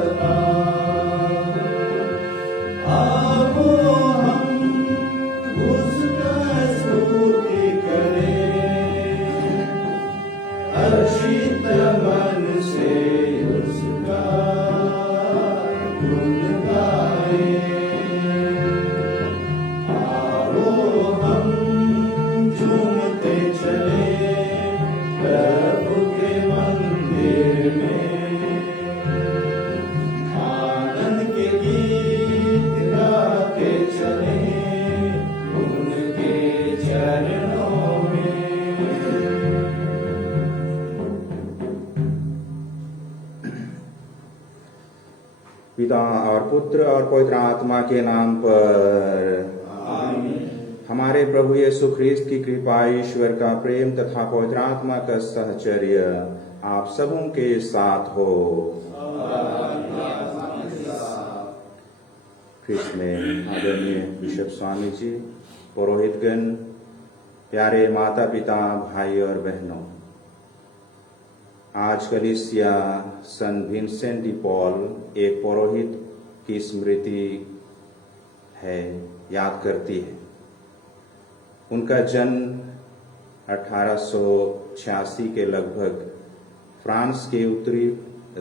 सदा। आओ हम उसका स्तुति करें, हर्षित मन से उसका गुण गाएं। आओ हम झूमते चले प्रभु के मंदिर में, आनंद के गीत गाते चले उनके चरणों में। पिता और पुत्र और पवित्र आत्मा के नाम पर आमीन। हमारे प्रभु यीशु ख्रिस्त की कृपा, ईश्वर का प्रेम तथा पवित्र आत्मा का सहचर्य आप सबों के साथ हो। ख्रिस्त में आदरणीय बिशप स्वामी जी, पुरोहितगण, प्यारे माता पिता, भाई और बहनों, आज कलीसिया सन विंसेंट डी पॉल एक पुरोहित की स्मृति है, याद करती है। उनका जन्म 1886 के लगभग फ्रांस के उत्तरी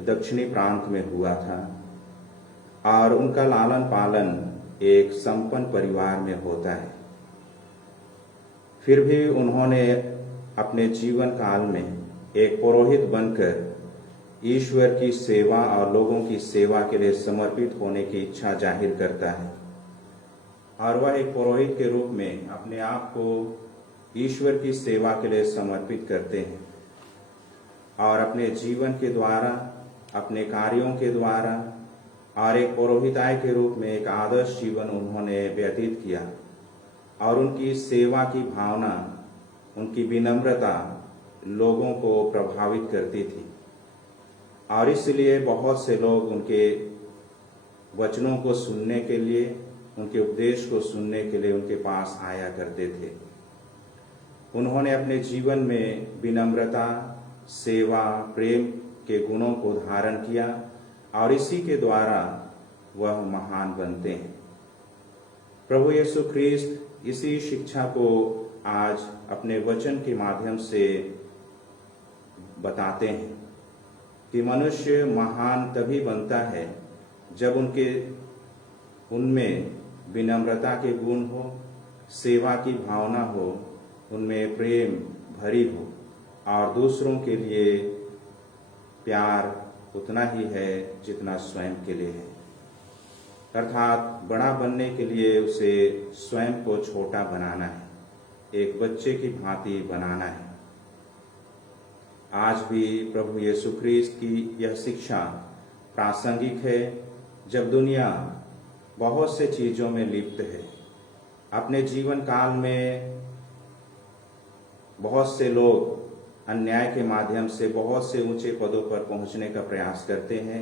दक्षिणी प्रांत में हुआ था और उनका लालन पालन एक संपन्न परिवार में होता है। फिर भी उन्होंने अपने जीवन काल में एक पुरोहित बनकर ईश्वर की सेवा और लोगों की सेवा के लिए समर्पित होने की इच्छा जाहिर करता है और वह एक पुरोहित के रूप में अपने आप को ईश्वर की सेवा के लिए समर्पित करते हैं और अपने जीवन के द्वारा, अपने कार्यों के द्वारा और एक पुरोहिताय के रूप में एक आदर्श जीवन उन्होंने व्यतीत किया और उनकी सेवा की भावना, उनकी विनम्रता लोगों को प्रभावित करती थी और इसलिए बहुत से लोग उनके वचनों को सुनने के लिए, उनके उपदेश को सुनने के लिए उनके पास आया करते थे। उन्होंने अपने जीवन में विनम्रता, सेवा, प्रेम के गुणों को धारण किया और इसी के द्वारा वह महान बनते हैं। प्रभु यीशु ख्रिस्त इसी शिक्षा को आज अपने वचन के माध्यम से बताते हैं कि मनुष्य महान तभी बनता है जब उनमें विनम्रता के गुण हो, सेवा की भावना हो, उनमें प्रेम भरी हो और दूसरों के लिए प्यार उतना ही है जितना स्वयं के लिए है। अर्थात बड़ा बनने के लिए उसे स्वयं को छोटा बनाना है, एक बच्चे की भांति बनाना है। आज भी प्रभु यीशु ख्रिस्त की यह शिक्षा प्रासंगिक है जब दुनिया बहुत से चीजों में लिप्त है। अपने जीवन काल में बहुत से लोग अन्याय के माध्यम से बहुत से ऊंचे पदों पर पहुंचने का प्रयास करते हैं,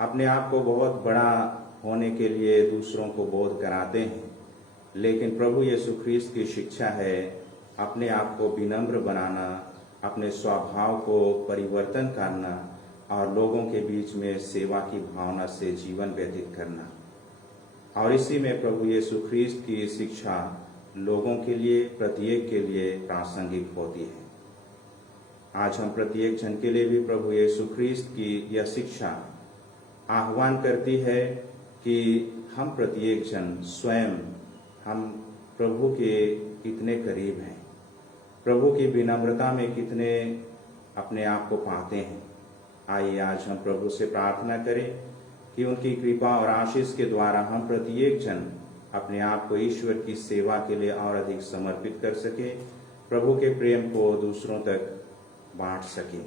अपने आप को बहुत बड़ा होने के लिए दूसरों को बोध कराते हैं, लेकिन प्रभु यीशु ख्रिस्त की शिक्षा है अपने आप को विनम्र बनाना, अपने स्वभाव को परिवर्तन करना और लोगों के बीच में सेवा की भावना से जीवन व्यतीत करना। और इसी में प्रभु यीशु ख्रिस्त की शिक्षा लोगों के लिए, प्रत्येक के लिए प्रासंगिक होती है। आज हम प्रत्येक जन के लिए भी प्रभु यीशु ख्रिस्त की यह शिक्षा आह्वान करती है कि हम प्रत्येक जन स्वयं हम प्रभु के कितने करीब हैं, प्रभु की विनम्रता में कितने अपने आप को पाते हैं। आइए आज हम प्रभु से प्रार्थना करें कि उनकी कृपा और आशीष के द्वारा हम प्रत्येक जन अपने आप को ईश्वर की सेवा के लिए और अधिक समर्पित कर सके, प्रभु के प्रेम को दूसरों तक बांट सके।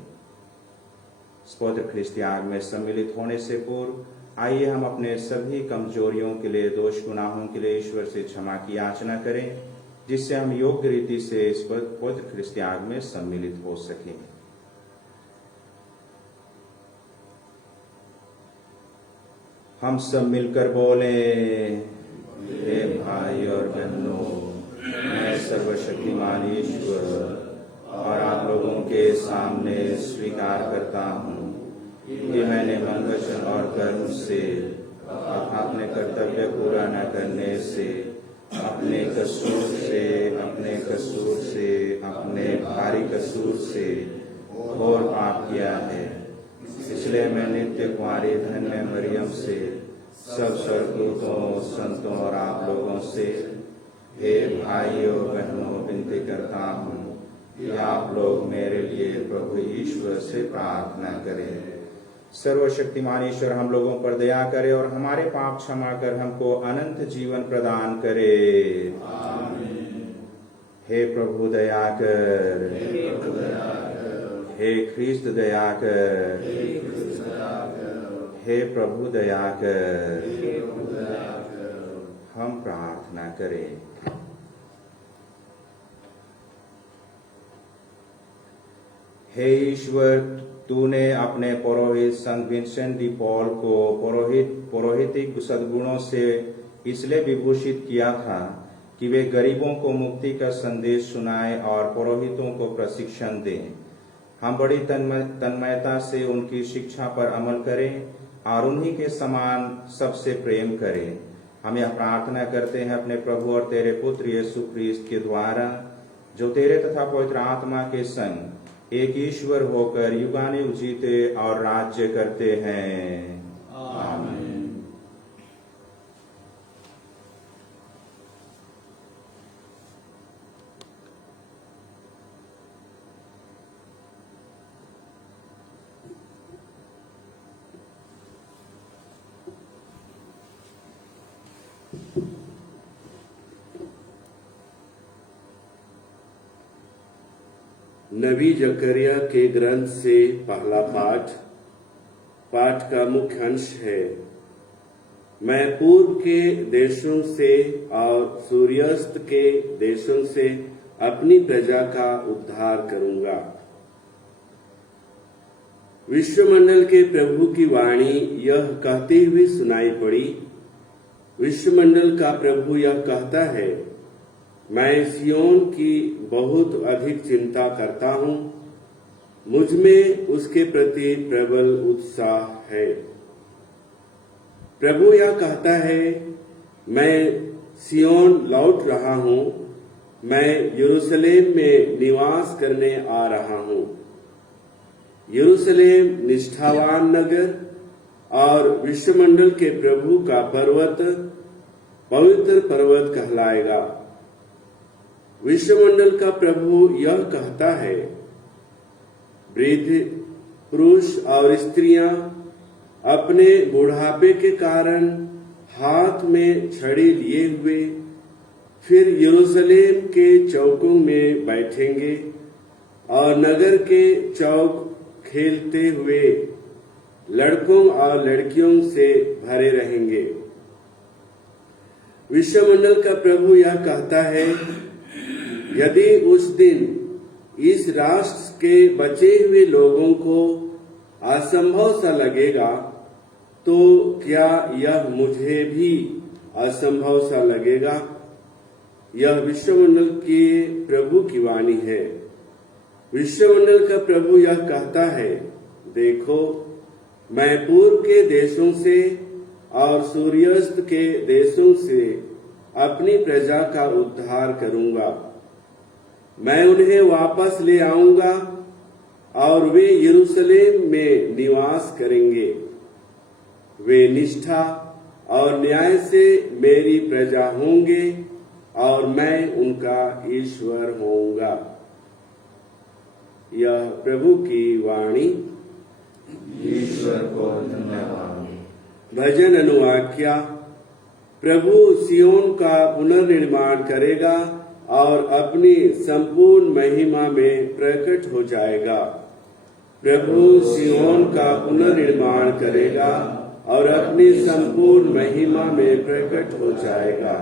पवित्र ख्रिस्त याग में सम्मिलित होने से पूर्व आइए हम अपने सभी कमजोरियों के लिए, दोष गुनाहों के लिए ईश्वर से क्षमा की याचना करें, जिससे हम योग्य रीति से इस पवित्र ख्रिस्त याग में सम्मिलित हो सकें। हम सब मिलकर बोले, हे भाई और बहनों, मैं सर्वशक्तिमान ईश्वर और आप लोगों के सामने स्वीकार करता हूँ कि मैंने मन वचन और कर्म से अपने कर्तव्य पूरा न करने से अपने कसूर से अपने भारी कसूर से और पाप किया है। इसलिए मैं नित्य कुंवारी धन्य मरियम से सब स्वर्गदूतों, संतों और आप लोगों से हे भाइयों बहनों विनती करता हूँ कि आप लोग मेरे लिए प्रभु ईश्वर से प्रार्थना करें। सर्वशक्तिमान ईश्वर हम लोगों पर दया करे और हमारे पाप क्षमा कर हमको अनंत जीवन प्रदान करे। हे प्रभु दया कर, हे ख्रिस्त दया कर, हे प्रभु दया कर। हम प्रार्थना करें। हे ईश्वर, तूने अपने पुरोहित संत विंसेंट डी पॉल को पुरोहितिक सद्गुणों से इसलिए विभूषित किया था कि वे गरीबों को मुक्ति का संदेश सुनाएं और पुरोहितों को प्रशिक्षण दें। हम बड़ी तन्मयता से उनकी शिक्षा पर अमल करें और उन्हीं के समान सबसे प्रेम करें। हम यह प्रार्थना करते हैं अपने प्रभु और तेरे पुत्र यीशु ख्रीस्त के द्वारा, जो तेरे तथा पवित्र आत्मा के संग एक ईश्वर होकर युगानुयुग जीते और राज्य करते हैं। आमीन। नबी जकरिया के ग्रंथ से पहला पाठ का मुख्य अंश है। मैं पूर्व के देशों से और सूर्यास्त के देशों से अपनी प्रजा का उद्धार करूंगा। विश्वमंडल के प्रभु की वाणी यह कहती हुई सुनाई पड़ी। विश्वमंडल का प्रभु यह कहता है, मैं सियोन की बहुत अधिक चिंता करता हूं, मुझ में उसके प्रति प्रबल उत्साह है। प्रभु यह कहता है, मैं सियोन लौट रहा हूं, मैं यरूशलेम में निवास करने आ रहा हूं। यरूशलेम निष्ठावान नगर और विश्वमंडल के प्रभु का पर्वत पवित्र पर्वत कहलाएगा। विश्वमंडल का प्रभु यह कहता है, वृद्ध पुरुष और स्त्रियां अपने बुढ़ापे के कारण हाथ में छड़ी लिए हुए फिर यरूशलेम के चौकों में बैठेंगे और नगर के चौक खेलते हुए लड़कों और लड़कियों से भरे रहेंगे। विश्वमंडल का प्रभु यह कहता है, यदि उस दिन इस राष्ट्र के बचे हुए लोगों को असंभव सा लगेगा, तो क्या यह मुझे भी असंभव सा लगेगा? यह विश्वमंडल के प्रभु की वाणी है। विश्वमंडल का प्रभु यह कहता है, देखो, मैं पूर्व के देशों से और सूर्यास्त के देशों से अपनी प्रजा का उद्धार करूंगा। मैं उन्हें वापस ले आऊंगा और वे यरूशलेम में निवास करेंगे। वे निष्ठा और न्याय से मेरी प्रजा होंगे और मैं उनका ईश्वर होऊंगा। यह प्रभु की वाणी। ईश्वर को धन्यवाद। भजन अनुवाक्या। प्रभु सियोन का पुनर्निर्माण करेगा और अपनी संपूर्ण महिमा में प्रकट हो जाएगा। प्रभु सियोन का पुनर्निर्माण करेगा और अपनी संपूर्ण महिमा में प्रकट हो जाएगा।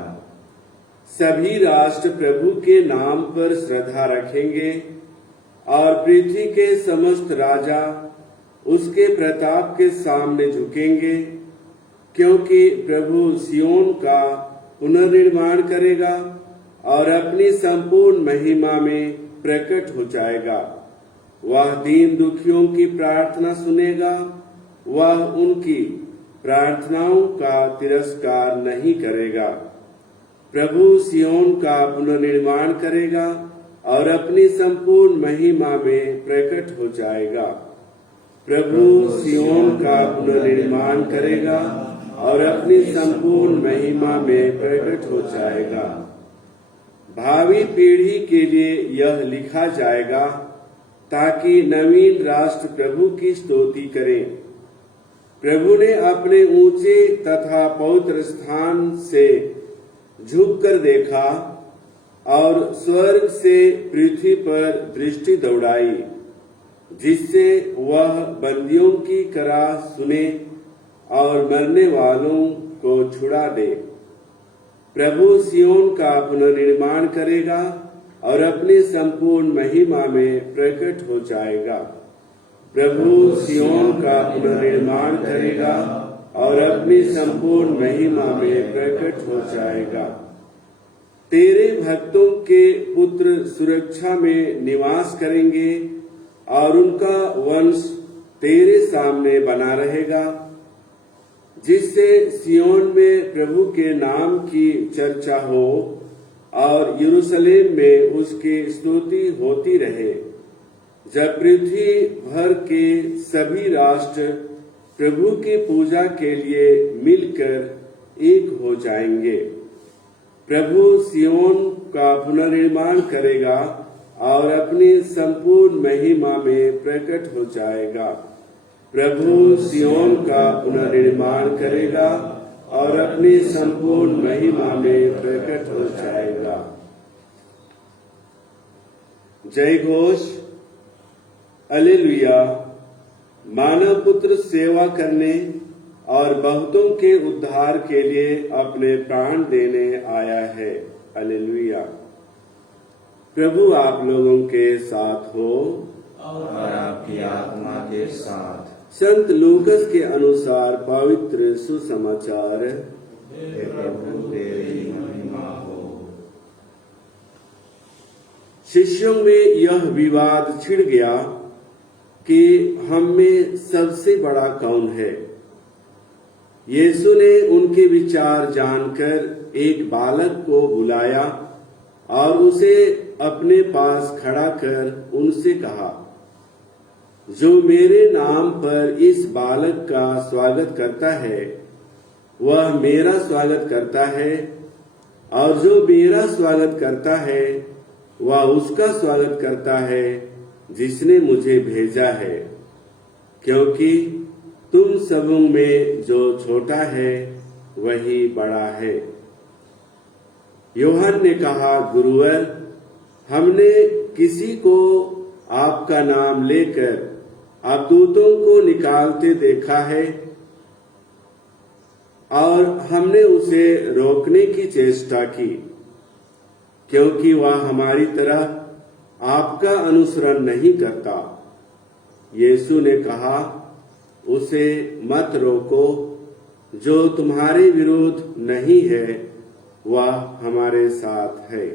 सभी राष्ट्र प्रभु के नाम पर श्रद्धा रखेंगे और पृथ्वी के समस्त राजा उसके प्रताप के सामने झुकेंगे, क्योंकि प्रभु सियोन का पुनर्निर्माण करेगा और अपनी संपूर्ण महिमा में प्रकट हो जाएगा। वह दीन दुखियों की प्रार्थना सुनेगा वह उनकी प्रार्थनाओं का तिरस्कार नहीं करेगा। प्रभु सियोन का पुनर्निर्माण करेगा और अपनी संपूर्ण महिमा में प्रकट हो जाएगा। प्रभु सियोन का पुनर्निर्माण करेगा और अपनी संपूर्ण महिमा में प्रकट हो जाएगा। भावी पीढ़ी के लिए यह लिखा जाएगा ताकि नवीन राष्ट्र प्रभु की स्तुति करें। प्रभु ने अपने ऊंचे तथा पवित्र स्थान से झुककर देखा और स्वर्ग से पृथ्वी पर दृष्टि दौड़ाई, जिससे वह बंदियों की कराह सुने और मरने वालों को छुड़ा दे। प्रभु सियोन का पुनर्निर्माण करेगा और अपनी संपूर्ण महिमा में प्रकट हो जाएगा। प्रभु सियोन का पुनर्निर्माण करेगा और अपनी संपूर्ण महिमा में प्रकट हो जाएगा। तेरे भक्तों के पुत्र सुरक्षा में निवास करेंगे और उनका वंश तेरे सामने बना रहेगा, जिससे सियोन में प्रभु के नाम की चर्चा हो और यरूशलेम में उसकी स्तुति होती रहे। जब पृथ्वी भर के सभी राष्ट्र प्रभु की पूजा के लिए मिलकर एक हो जाएंगे। प्रभु सियोन का पुनर्निर्माण करेगा और अपनी संपूर्ण महिमा में प्रकट हो जाएगा। प्रभु सियोन का पुनर्निर्माण करेगा और अपनी संपूर्ण महिमा में प्रकट हो जाएगा। जय घोष, हालेलुया। मानव पुत्र सेवा करने और बहुतों के उद्धार के लिए अपने प्राण देने आया है। हालेलुया। प्रभु आप लोगों के साथ हो और आपकी आत्मा के साथ। संत लूकस के अनुसार पवित्र सुसमाचार। हे प्रभु तेरी महिमा हो। शिष्यों में यह विवाद छिड़ गया कि हम में सबसे बड़ा कौन है। यीशु ने उनके विचार जानकर एक बालक को बुलाया और उसे अपने पास खड़ा कर उनसे कहा, जो मेरे नाम पर इस बालक का स्वागत करता है वह मेरा स्वागत करता है, और जो मेरा स्वागत करता है वह उसका स्वागत करता है जिसने मुझे भेजा है। क्योंकि तुम सबों में जो छोटा है वही बड़ा है। यूहन्ना ने कहा, गुरुवर, हमने किसी को आपका नाम लेकर अबदूतों को निकालते देखा है और हमने उसे रोकने की चेष्टा की, क्योंकि वह हमारी तरह आपका अनुसरण नहीं करता। यीशु ने कहा, उसे मत रोको, जो तुम्हारे विरुद्ध नहीं है वह हमारे साथ है।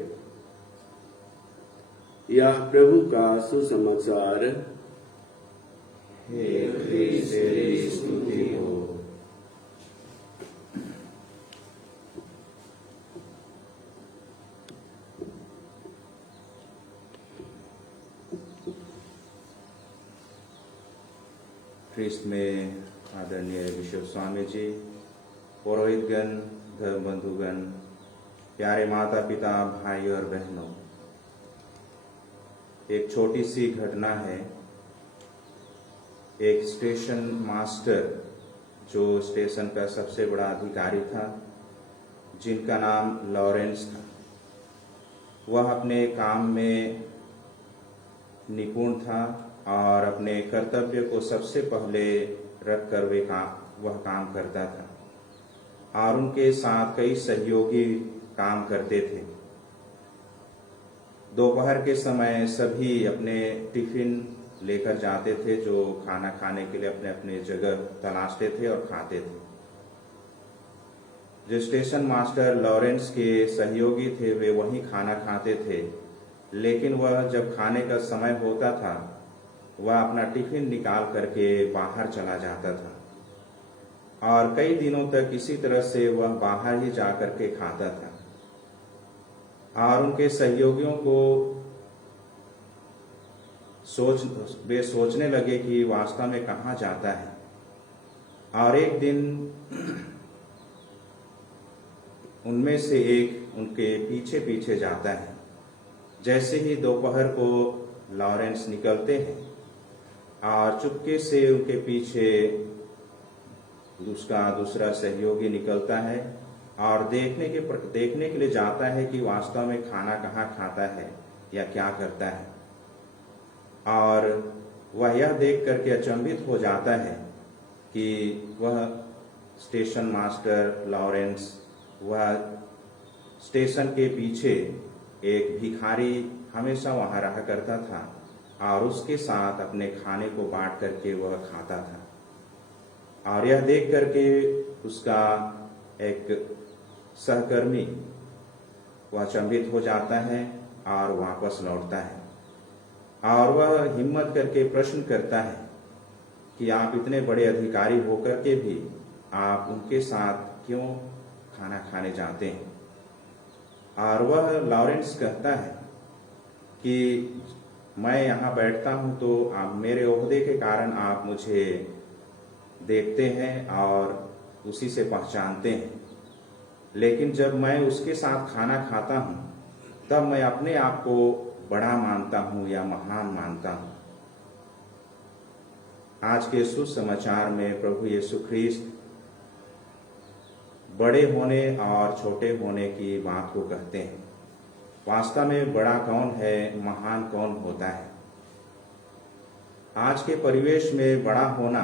यह प्रभु का सुसमाचार। हे ख्रीस्त तेरी स्तुति हो। ख्रीस्त में आदरणीय विश्व स्वामी जी, पुरोहितगण, धर्म बंधुगण, प्यारे माता पिता, भाई और बहनों, एक छोटी सी घटना है। एक स्टेशन मास्टर, जो स्टेशन का सबसे बड़ा अधिकारी था, जिनका नाम लॉरेंस था, वह अपने काम में निपुण था और अपने कर्तव्य को सबसे पहले रखकर वह काम करता था और उनके साथ कई सहयोगी काम करते थे। दोपहर के समय सभी अपने टिफिन लेकर जाते थे, जो खाना खाने के लिए अपने अपने जगह तलाशते थे और खाते थे। जो स्टेशन मास्टर लॉरेंस के सहयोगी थे वे वहीं खाना खाते थे, लेकिन वह जब खाने का समय होता था वह अपना टिफिन निकाल करके बाहर चला जाता था और कई दिनों तक इसी तरह से वह बाहर ही जाकर के खाता था। और उनके सहयोगियों को वे सोचने लगे कि वास्तव में कहाँ जाता है। और एक दिन उनमें से एक उनके पीछे पीछे जाता है। जैसे ही दोपहर को लॉरेंस निकलते हैं और चुपके से उनके पीछे उसका दूसरा सहयोगी निकलता है और देखने के लिए जाता है कि वास्तव में खाना कहाँ खाता है या क्या करता है। और वह यह देख करके अचंभित हो जाता है कि वह स्टेशन मास्टर लॉरेंस वह स्टेशन के पीछे एक भिखारी हमेशा वहां रहा करता था और उसके साथ अपने खाने को बांट करके वह खाता था। और यह देख करके उसका एक सहकर्मी वह अचंभित हो जाता है और वापस लौटता है। और वह हिम्मत करके प्रश्न करता है कि आप इतने बड़े अधिकारी होकर के भी आप उनके साथ क्यों खाना खाने जाते हैं। और वह लॉरेंस कहता है कि मैं यहाँ बैठता हूँ तो आप मेरे ओहदे के कारण आप मुझे देखते हैं और उसी से पहचानते हैं, लेकिन जब मैं उसके साथ खाना खाता हूँ तब मैं अपने आप को बड़ा मानता हूँ या महान मानता हूँ। आज के सुसमाचार में प्रभु यीशु ख्रीस्त बड़े होने और छोटे होने की बात को कहते हैं। वास्तव में बड़ा कौन है, महान कौन होता है। आज के परिवेश में बड़ा होना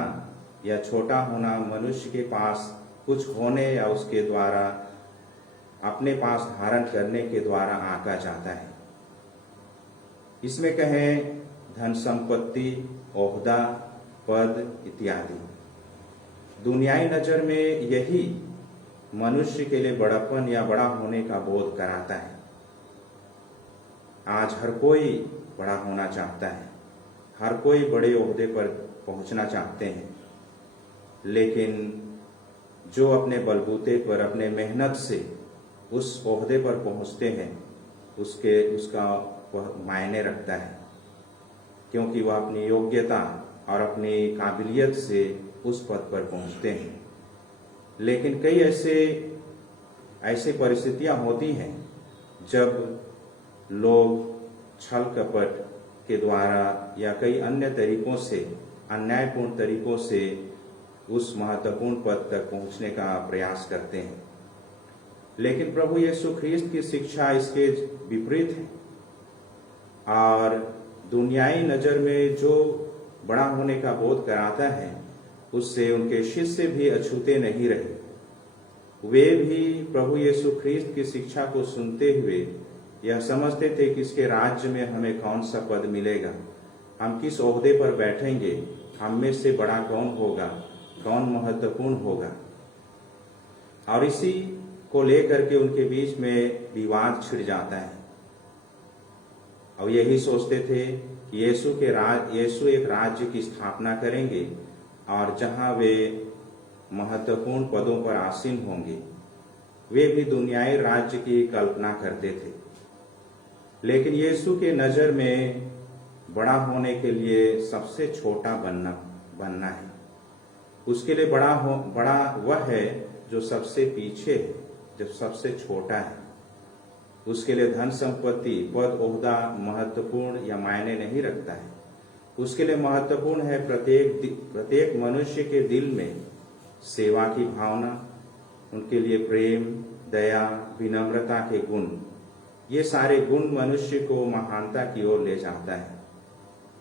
या छोटा होना मनुष्य के पास कुछ होने या उसके द्वारा अपने पास धारण करने के द्वारा आंका जाता है। इसमें कहें धन संपत्ति, ओहदा, पद इत्यादि। दुनियाई नजर में यही मनुष्य के लिए बड़ापन या बड़ा होने का बोध कराता है। आज हर कोई बड़ा होना चाहता है, हर कोई बड़े ओहदे पर पहुंचना चाहते हैं, लेकिन जो अपने बलबूते पर अपने मेहनत से उस ओहदे पर पहुंचते हैं उसका वह मायने रखता है, क्योंकि वह अपनी योग्यता और अपनी काबिलियत से उस पद पर पहुंचते हैं। लेकिन कई ऐसे परिस्थितियां होती हैं जब लोग छल कपट के द्वारा या कई अन्य तरीकों से, अन्यायपूर्ण तरीकों से उस महत्वपूर्ण पद तक पहुंचने का प्रयास करते हैं। लेकिन प्रभु यीशु ख्रीस्त की शिक्षा इसके विपरीत है। और दुनियाई नजर में जो बड़ा होने का बोध कराता है उससे उनके शिष्य भी अछूते नहीं रहे। वे भी प्रभु यीशु ख्रीस्त की शिक्षा को सुनते हुए यह समझते थे कि इसके राज्य में हमें कौन सा पद मिलेगा, हम किस ओहदे पर बैठेंगे, हम में से बड़ा कौन होगा, कौन महत्वपूर्ण होगा। और इसी को लेकर के उनके बीच में विवाद छिड़ जाता है। और यही सोचते थे कि यीशु एक राज्य की स्थापना करेंगे और जहां वे महत्वपूर्ण पदों पर आसीन होंगे। वे भी दुनियाई राज्य की कल्पना करते थे। लेकिन यीशु के नजर में बड़ा होने के लिए सबसे छोटा बनना है। उसके लिए बड़ा वह है जो सबसे पीछे है, जो सबसे छोटा है। उसके लिए धन संपत्ति, पद, ओहदा महत्वपूर्ण या मायने नहीं रखता है। उसके लिए महत्वपूर्ण है प्रत्येक मनुष्य के दिल में सेवा की भावना, उनके लिए प्रेम, दया, विनम्रता के गुण। ये सारे गुण मनुष्य को महानता की ओर ले जाता है।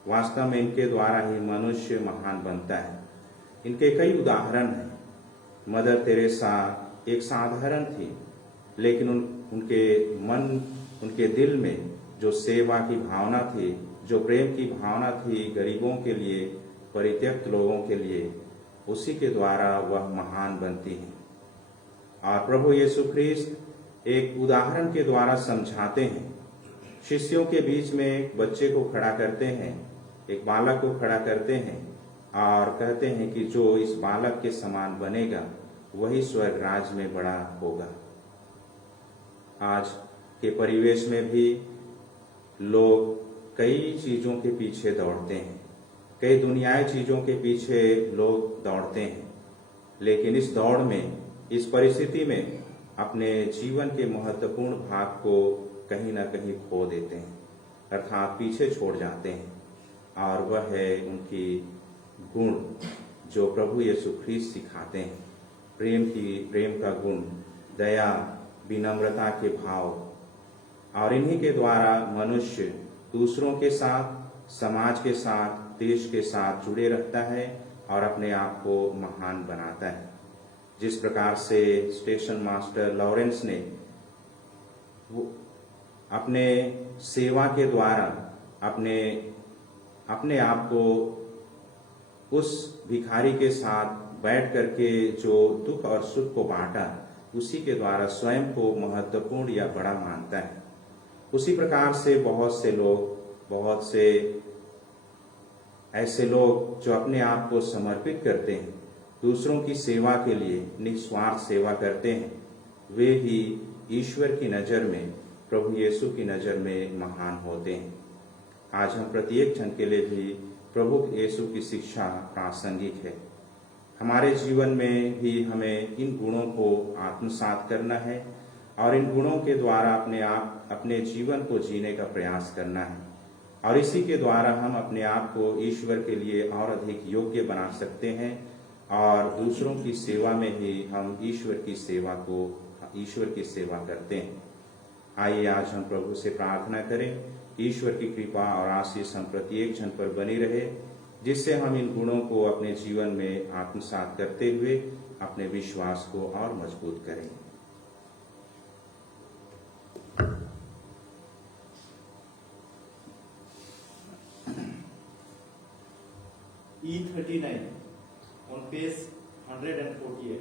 वास्तव में इनके द्वारा ही मनुष्य महान बनता है। इनके कई उदाहरण हैं। मदर तेरेसा एक साधारण थी, लेकिन उनके दिल में जो सेवा की भावना थी, जो प्रेम की भावना थी गरीबों के लिए, परित्यक्त लोगों के लिए, उसी के द्वारा वह महान बनती है। और प्रभु यीशु ख्रीस्त एक उदाहरण के द्वारा समझाते हैं। शिष्यों के बीच में एक बच्चे को खड़ा करते हैं, एक बालक को खड़ा करते हैं और कहते हैं कि जो इस बालक के समान बनेगा वही स्वर्ग राज में बड़ा होगा। आज के परिवेश में भी लोग कई चीजों के पीछे दौड़ते हैं, कई दुनियाई चीजों के पीछे लोग दौड़ते हैं, लेकिन इस दौड़ में, इस परिस्थिति में अपने जीवन के महत्वपूर्ण भाग को कहीं ना कहीं खो देते हैं, अर्थात पीछे छोड़ जाते हैं। और वह है उनकी गुण जो प्रभु यीशु ख्रीस्त सिखाते हैं, प्रेम का गुण, दया, विनम्रता के भाव। और इन्हीं के द्वारा मनुष्य दूसरों के साथ, समाज के साथ, देश के साथ जुड़े रहता है और अपने आप को महान बनाता है। जिस प्रकार से स्टेशन मास्टर लॉरेंस ने अपने सेवा के द्वारा अपने आप को उस भिखारी के साथ बैठ करके जो दुख और सुख को बांटा, उसी के द्वारा स्वयं को महत्वपूर्ण या बड़ा मानता है। उसी प्रकार से बहुत से ऐसे लोग जो अपने आप को समर्पित करते हैं, दूसरों की सेवा के लिए निस्वार्थ सेवा करते हैं, वे ही ईश्वर की नजर में, प्रभु यीशु की नजर में महान होते हैं। आज हम प्रत्येक जन के लिए भी प्रभु यीशु की शिक्षा प्रासंगिक है। हमारे जीवन में भी हमें इन गुणों को आत्मसात करना है और इन गुणों के द्वारा अपने जीवन को जीने का प्रयास करना है, और इसी के द्वारा हम अपने आप को ईश्वर के लिए और अधिक योग्य बना सकते हैं और दूसरों की सेवा में ही हम ईश्वर की सेवा करते हैं। आइए आज हम प्रभु से प्रार्थना करें, ईश्वर की कृपा और आशीष हम प्रत्येक जन पर बनी रहे, जिससे हम इन गुणों को अपने जीवन में आत्मसात करते हुए अपने विश्वास को और मजबूत करें। E39 on page 148.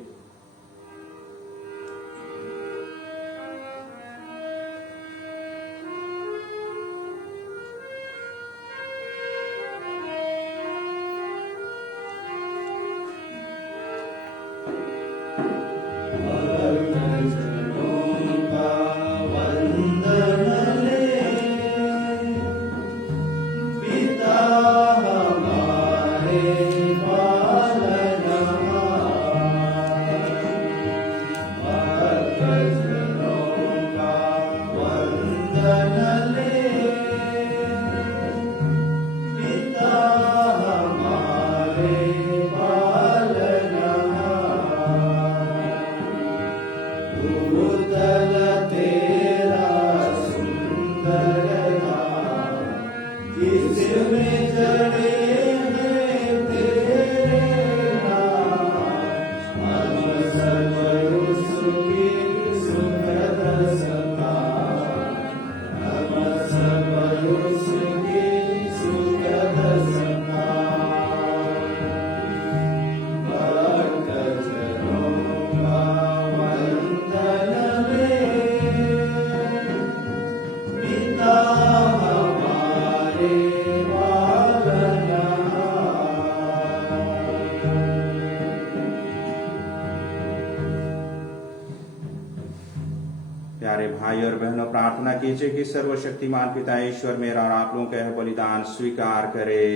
प्यारे भाई और बहनों, प्रार्थना कीजिए कि सर्वशक्तिमान पिता ईश्वर मेरा और आप लोगों का यह बलिदान स्वीकार करे।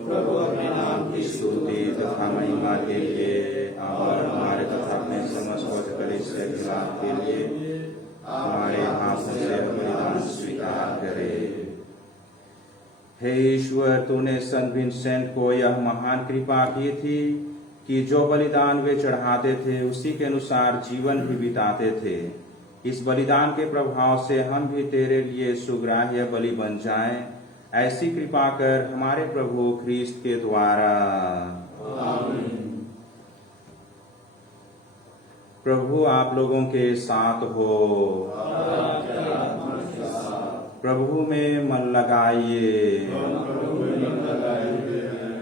प्रभु अपने नाम की स्तुति तथा महिमा के लिए और हमारे तथा अपने समस्त कलीसिया के लाभ के लिए हमारे हाथों से बलिदान स्वीकार करे। हे ईश्वर, तूने संत विंसेंट को यह महान कृपा की थी कि जो बलिदान वे चढ़ाते थे उसी के अनुसार जीवन भी बिताते थे। इस बलिदान के प्रभाव से हम भी तेरे लिए सुग्राह्य बलि बन जाएं, ऐसी कृपा कर हमारे प्रभु ख्रीस्त के द्वारा। आमीन। प्रभु आप लोगों के साथ हो। प्रभु में मन लगाइए।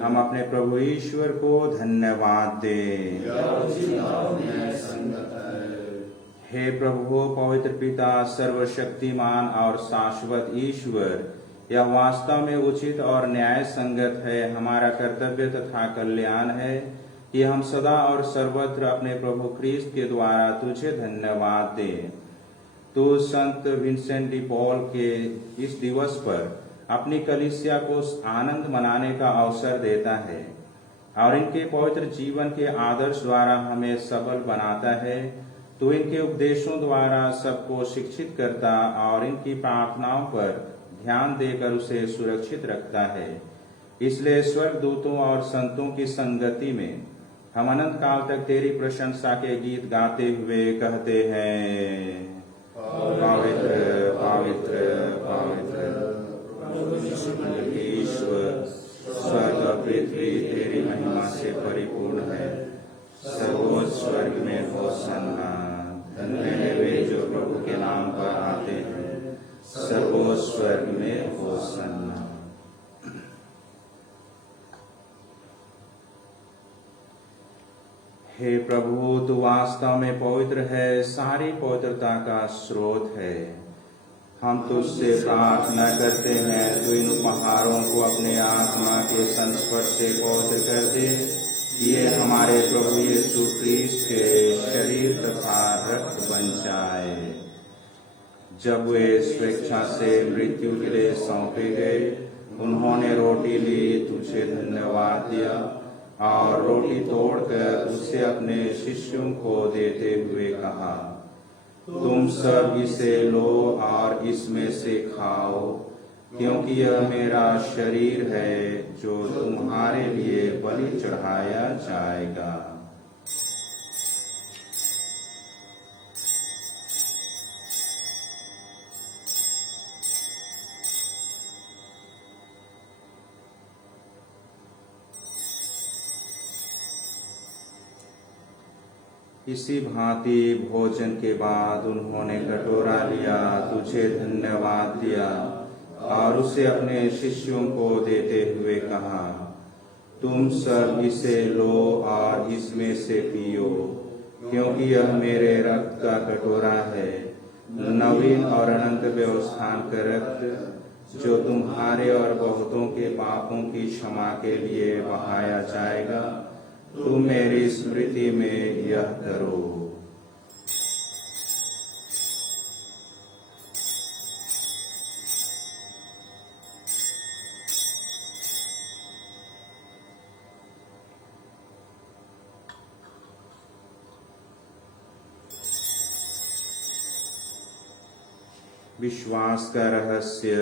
हम अपने प्रभु ईश्वर को धन्यवाद दें। हे प्रभु, पवित्र पिता, सर्वशक्तिमान और शाश्वत ईश्वर, यह वास्तव में उचित और न्याय संगत है, हमारा कर्तव्य तथा कल्याण है कि हम सदा और सर्वत्र अपने प्रभु ख्रीस्त के द्वारा तुझे धन्यवाद दें। तू संत विंसेंट डी पॉल के इस दिवस पर अपनी कलीसिया को आनंद मनाने का अवसर देता है और इनके पवित्र जीवन के आदर्श द्वारा हमें सबल बनाता है। तू इनके उपदेशों द्वारा सबको शिक्षित करता और इनकी प्रार्थनाओं पर ध्यान देकर उसे सुरक्षित रखता है। इसलिए स्वर्गदूतों और संतों की संगति में हम अनंत काल तक तेरी प्रशंसा के गीत गाते हुए कहते हैं, पवित्र पवित्र पवित्र ईश्वर, स्वर्ग और पृथ्वी तेरी महिमा से परिपूर्ण है। सर्वोच्च स्वर्ग में होसन्ना, धन्य है वे जो प्रभु के नाम पर आते हैं। सर्वोच्च स्वर्ग में होसन्ना। हे प्रभु, तू वास्तव में पवित्र है, सारी पवित्रता का स्रोत है। हम तुझसे प्रार्थना करते हैं, तू इन उपहारों को अपने आत्मा के संस्पर्श से पवित्र कर दे। ये हमारे प्रभु यीशु ख्रीस्त के शरीर तथा रक्त बन जाए। जब वे स्वेच्छा से मृत्यु के लिए सौंपे गए, उन्होंने रोटी ली, तुझे धन्यवाद दिया और रोटी तोड़कर उसे अपने शिष्यों को देते हुए कहा, तुम सब इसे लो और इसमें से खाओ, क्योंकि यह मेरा शरीर है जो तुम्हारे लिए बलि चढ़ाया जाएगा। इसी भांति भोजन के बाद उन्होंने कटोरा लिया, तुझे धन्यवाद दिया और उसे अपने शिष्यों को देते हुए कहा, तुम सब इसे लो और इसमें से पियो, क्योंकि यह मेरे रक्त का कटोरा है, नवीन और अनंत व्यवस्थान का रक्त, जो तुम्हारे और बहुतों के पापों की क्षमा के लिए बहाया जाएगा। तुम मेरी स्मृति में यह करो। विश्वास का रहस्य।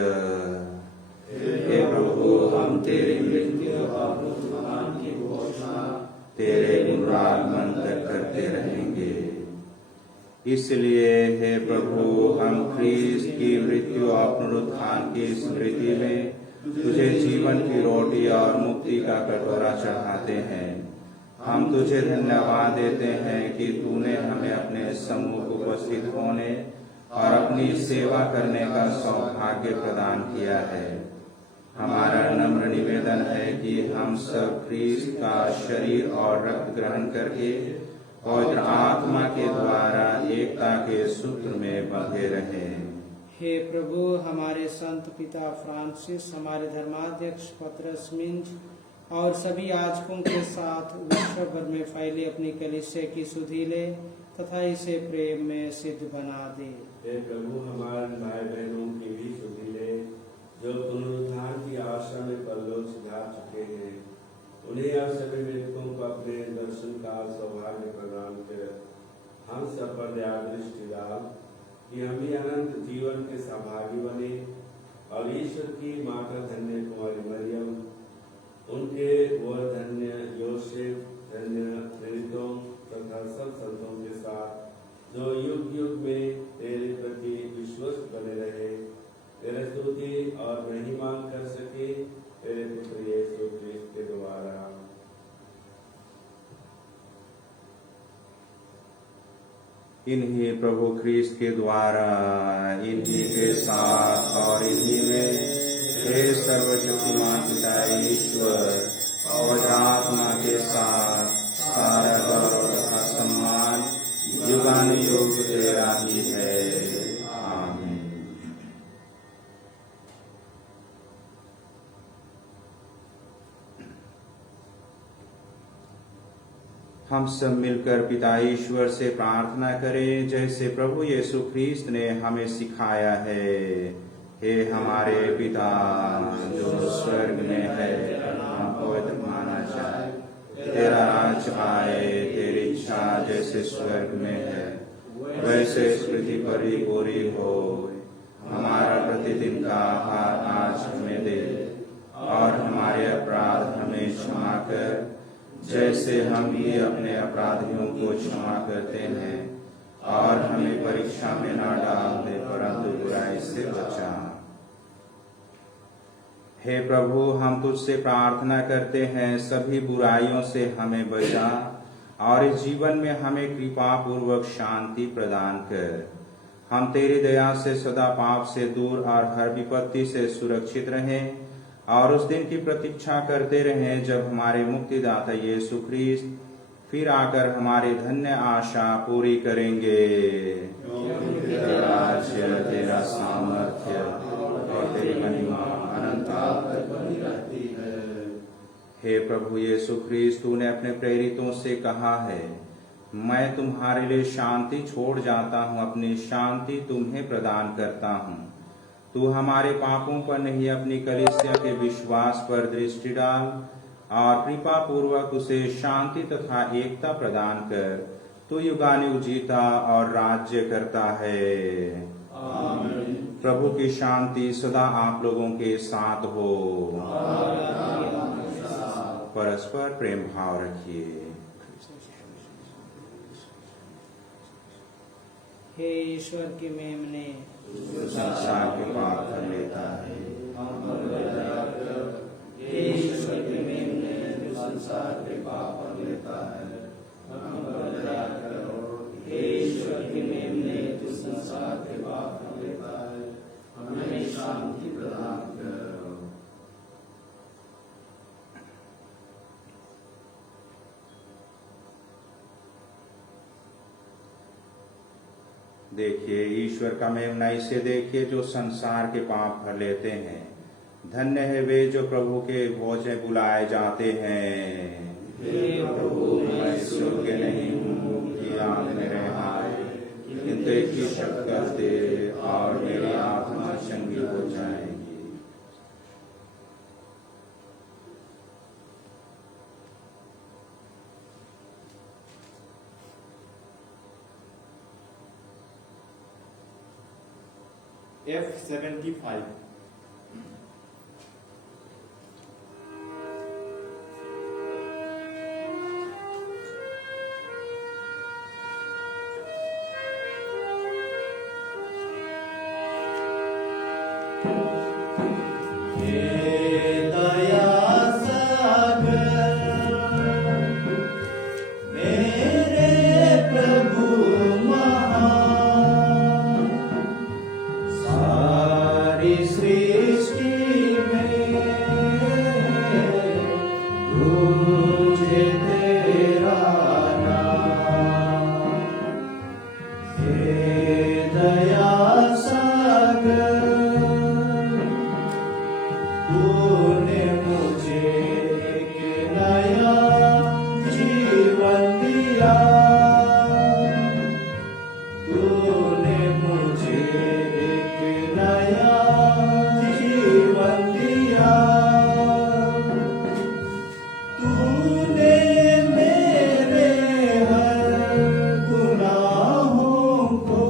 हे प्रभु, हम तेरी मृत्यु और उत्थान की घोषणा तेरे पुनरागमन तक करते रहेंगे। इसलिए हे प्रभु, हम ख्रीस्त की मृत्यु और पुनरुत्थान की स्मृति में तुझे जीवन की रोटी और मुक्ति का कटोरा चढ़ाते हैं। हम तुझे धन्यवाद देते हैं कि तूने हमें अपने सम्मुख उपस्थित होने और अपनी सेवा करने का सौभाग्य प्रदान किया है। हमारा नम्र निवेदन है कि हम सब ख्रीस्त का शरीर और रक्त ग्रहण करके पवित्र आत्मा के द्वारा एकता के सूत्र में बंधे रहें। हे प्रभु, हमारे संत पिता फ्रांसिस, हमारे धर्माध्यक्ष पतरस मिंज और सभी याजकों के साथ विश्व भर में फैले अपनी कलीसिया की सुधि ले तथा इसे प्रेम में सिद्ध बना दे। हे प्रभु, हमारे भाई बहनों की भी सुधि ले जो पुनरुत्थान की आशा में परलोक से जा चुके हैं। उन्हें और सभी मृतकों को अपने दर्शन का सौभाग्य प्रदान कर हम सब पर दया दृष्टि डाल कि हम भी अनंत जीवन के सहभागी बने और ईश्वर की माता धन्य कुमारी मरियम, उनके व धन्य योसेफ, धन्य प्रेरितों तथा सब संतों के साथ जो युग युग में तेरे प्रति विश्वस्त बने रहे, तेरे स्तुति और महिमा कर सके तेरे पुत्र यीशु ख्रीस्त के द्वारा। इन्हीं प्रभु ख्रीस्त के द्वारा, इन्हीं के साथ और इन्हीं में हे सर्वशक्तिमान पिता ईश्वर और आत्मा के साथ सारा गौरव तथा सम्मान युगानुयुग तेरा ही है। आमीन। हम सब मिलकर पिता ईश्वर से प्रार्थना करें जैसे प्रभु यीशु ख्रीस्त ने हमें सिखाया है। हे हमारे पिता जो स्वर्ग में है, तेरा नाम पवित्र माना जाए, तेरा राज्य आए, तेरी इच्छा जैसे स्वर्ग में है वैसे इस पृथ्वी पर भी पूरी हो। हमारा प्रतिदिन का आहार आज हमें दे, और हमारे अपराध हमें क्षमा कर जैसे हम भी अपने अपराधियों को क्षमा करते हैं, और हमें परीक्षा में न डाल दे परंतु बुराई से बचा। हे प्रभु, हम तुझसे प्रार्थना करते हैं सभी बुराइयों से हमें बचा, और इस जीवन में हमें कृपा पूर्वक शांति प्रदान कर। हम तेरी दया से सदा पाप से दूर और हर विपत्ति से सुरक्षित रहें, और उस दिन की प्रतीक्षा करते रहें जब हमारे मुक्तिदाता यीशु ख्रीस्त फिर आकर हमारी धन्य आशा पूरी करेंगे। तेरा राज्य, तेरा सामर्थ्य और तेरी महिमा अनंत काल तक बनी रहती है। हे प्रभु यीशु ख्रीस्त, तूने अपने प्रेरितों से कहा है, मैं तुम्हारे लिए शांति छोड़ जाता हूँ, अपनी शांति तुम्हें प्रदान करता हूँ। तू हमारे पापों पर नहीं, अपनी कलीसिया के विश्वास पर दृष्टि डाल, और कृपा पूर्वक उसे शांति तथा एकता प्रदान कर। तू युगानुयुग जीता और राज्य करता है। आमीन। प्रभु की शांति सदा आप लोगों के साथ हो। परस्पर प्रेम भाव रखिए। हे ईश्वर की मेमने, संसार के पाप कर लेता है, हे ईश्वर के मेमने, जो संसार के पाप कर लेता है, हम पर दया करो। हे ईश्वर के मेमने, जो संसार के पाप कर लेता है, हमें शांति प्रदान करो। देखिए ईश्वर का मेमना, इसे देखिए जो संसार के पाप भर लेते हैं। धन्य है वे जो प्रभु के भोज में बुलाए जाते हैं। हे प्रभु, मैं इस योग्य नहीं हूँ कि आप मेरे आए, किंतु एक ही शब्द कर दे और मेरी आत्मा चंगी हो जाएगी। F75। गुनाहों को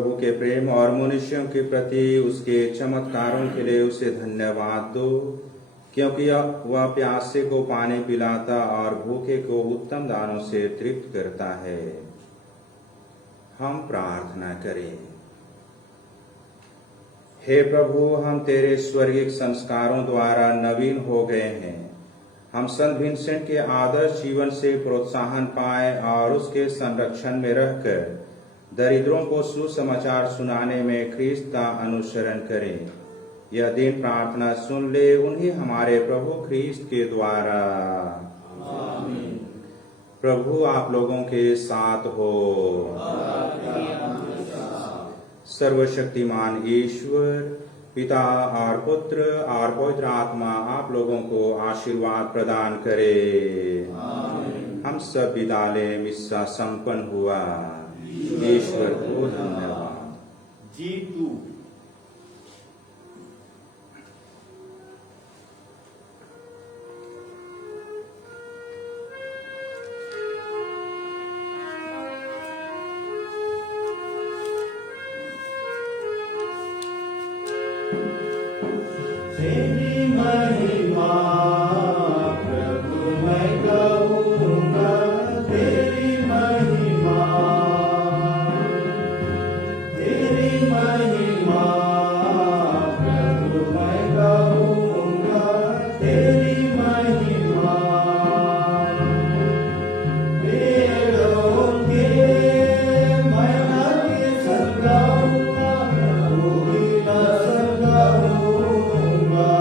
प्रभु के प्रेम और मनुष्यों के प्रति उसके चमत्कारों के लिए उसे धन्यवाद दो, क्योंकि वह प्यासे को पानी पिलाता और भूखे को उत्तम दानों से तृप्त करता है। हम प्रार्थना करें। हे प्रभु, हम तेरे स्वर्गिक संस्कारों द्वारा नवीन हो गए हैं। हम संत विंसेंट के आदर्श जीवन से प्रोत्साहन पाए और उसके संरक्षण में रहकर दरिद्रों को सुसमाचार सुनाने में ख्रीस्त का अनुसरण करें। यह दिन प्रार्थना सुन ले उन्हें हमारे प्रभु ख्रीस्त के द्वारा। आमीन। प्रभु आप लोगों के साथ हो। सर्वशक्तिमान ईश्वर पिता और पुत्र और पवित्र आत्मा आप लोगों को आशीर्वाद प्रदान करे। आमीन। हम सब विदा लें। मिस्सा संपन्न हुआ। ईश्वर को धन्यवाद। G2 तेरी महिमा प्रभु मैं गाऊंगा, तेरी महिमा, तेरी महिमा प्रभु मैं गाऊंगा, तेरी महिमा। वेदों के मैं नाट्य संग गाऊंगा, गोविंद संग गाऊंगा।